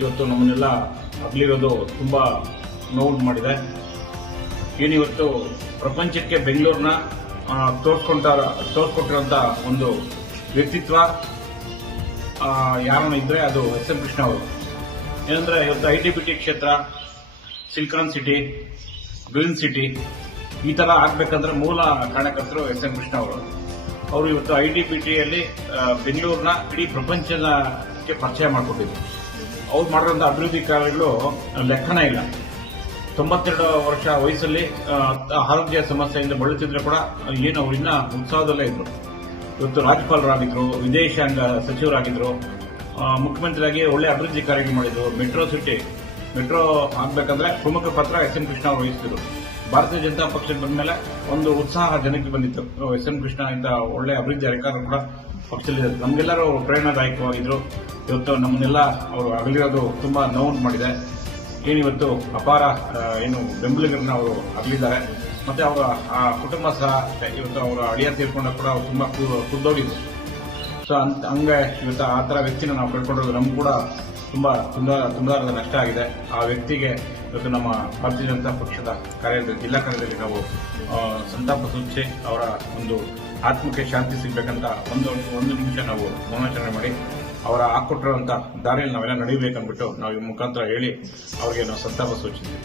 ಇವತ್ತು ನಮ್ಮನ್ನೆಲ್ಲ ಅಗಲಿರೋದು ತುಂಬ ನೋವು ಮಾಡಿದೆ. ಏನಿವತ್ತು ಪ್ರಪಂಚಕ್ಕೆ ಬೆಂಗಳೂರನ್ನ ತೋರ್ಸ್ಕೊಂಡ ತೋರ್ಸ್ಕೊಟ್ಟಿರುವಂತ ಒಂದು ವ್ಯಕ್ತಿತ್ವ ಯಾರನ್ನ ಇದ್ರೆ ಅದು ಎಸ್ ಎಂ ಕೃಷ್ಣ ಅವರು. ಏನಂದ್ರೆ ಇವತ್ತು ಐ ಟಿ ಬಿ ಟಿ ಕ್ಷೇತ್ರ, ಸಿಲ್ಕಾನ್ ಸಿಟಿ, ಗ್ರೀನ್ ಸಿಟಿ, ಈ ತರ ಆಗ್ಬೇಕಂದ್ರೆ ಮೂಲ ಕಾರಣಕರ್ತರು ಎಸ್ ಎಂ ಕೃಷ್ಣ ಅವರು. ಅವರು ಇವತ್ತು ಐ ಟಿ ಬಿ ಟಿಯಲ್ಲಿ ಬೆಂಗಳೂರಿನ ಇಡೀ ಪ್ರಪಂಚದಕ್ಕೆ ಪರಿಚಯ ಮಾಡಿಕೊಟ್ಟಿದ್ರು. ಅವ್ರು ಮಾಡಿರೋಂಥ ಅಭಿವೃದ್ಧಿ ಕಾರ್ಯಗಳು ಲೆಕ್ಕನೇ ಇಲ್ಲ. ತೊಂಬತ್ತೆರಡು ವರ್ಷ ವಯಸ್ಸಲ್ಲಿ ಆರೋಗ್ಯ ಸಮಸ್ಯೆಯಿಂದ ಬಳಲುತ್ತಿದ್ರೆ ಕೂಡ ಏನು ಅವ್ರು ಇನ್ನೂ ಉತ್ಸಾಹದಲ್ಲೇ ಇದ್ರು. ಇವತ್ತು ರಾಜ್ಯಪಾಲರಾಗಿದ್ರು, ವಿದೇಶಾಂಗ ಸಚಿವರಾಗಿದ್ರು ಮುಖ್ಯಮಂತ್ರಿಯಾಗಿ ಒಳ್ಳೆ ಅಭಿವೃದ್ಧಿ ಕಾರ್ಯಗಳು ಮಾಡಿದ್ರು. ಮೆಟ್ರೋ ಸಿಟಿ, ಮೆಟ್ರೋ ಆಗ್ಬೇಕಂದ್ರೆ ಪ್ರಮುಖ ಪತ್ರ ಎಸ್ ಎಂ ಕೃಷ್ಣ ಅವರು ವಹಿಸಿದ್ರು ಭಾರತೀಯ ಜನತಾ ಪಕ್ಷಕ್ಕೆ ಬಂದ್ಮೇಲೆ ಒಂದು ಉತ್ಸಾಹ ಜನಕ್ಕೆ ಬಂದಿತ್ತು. ಎಸ್ ಎನ್ ಕೃಷ್ಣ ಇಂದ ಒಳ್ಳೆ ಅಭಿವೃದ್ಧಿ ಅಧಿಕಾರ ಕೂಡ ಪಕ್ಷದಲ್ಲಿ ನಮಗೆಲ್ಲರೂ ಪ್ರೇರಣಾದಾಯಕವಾಗಿದ್ರು. ಇವತ್ತು ನಮ್ಮನ್ನೆಲ್ಲ ಅವರು ಅಗಲಿರೋದು ತುಂಬ ನೋವು ಮಾಡಿದೆ. ಏನಿವತ್ತು ಅಪಾರ ಏನು ಬೆಂಬಲಿಗರನ್ನ ಅವರು ಅಗಲಿದ್ದಾರೆ. ಮತ್ತೆ ಅವರ, ಆ, ಕುಟುಂಬ ಸಹ, ಇವತ್ತು ಅವರ ಅಳಿಯ ತೀರ್ಕೊಂಡ ಕೂಡ ತುಂಬ ಕುದ್ದೋಗಿದ್ದರು ಸೊ ಅಂತ ಹಂಗೆ ಇವತ್ತು ಆ ಥರ ವ್ಯಕ್ತಿನ ನಾವು ಕಳ್ಕೊಂಡಿರೋದು ನಮ್ಗೆ ಕೂಡ ತುಂಬಾ ತುಂಬ ತುಂಬಾರದ ನಷ್ಟ ಆಗಿದೆ. ಆ ವ್ಯಕ್ತಿಗೆ ಇವತ್ತು ನಮ್ಮ ಭಾರತೀಯ ಜನತಾ ಪಕ್ಷದ ಕಾರ್ಯ ಜಿಲ್ಲಾ ಕಾರ್ಯದಲ್ಲಿ ನಾವು ಸಂತಾಪ ಸೂಚಿಸಿ ಅವರ ಒಂದು ಆತ್ಮಕ್ಕೆ ಶಾಂತಿ ಸಿಗಬೇಕಂತ ಒಂದು ಒಂದು ನಿಮಿಷ ನಾವು ಮೌನಾಚರಣೆ ಮಾಡಿ, ಅವರ ಹಾಕೊಟ್ಟಿರುವಂತ ದಾರಿಯಲ್ಲಿ ನಾವೆಲ್ಲ ನಡೀಬೇಕಂದ್ಬಿಟ್ಟು ನಾವು ಈ ಮುಖಾಂತರ ಹೇಳಿ ಅವರಿಗೆ ನಾವು ಸಂತಾಪ ಸೂಚಿಸಿದ್ವಿ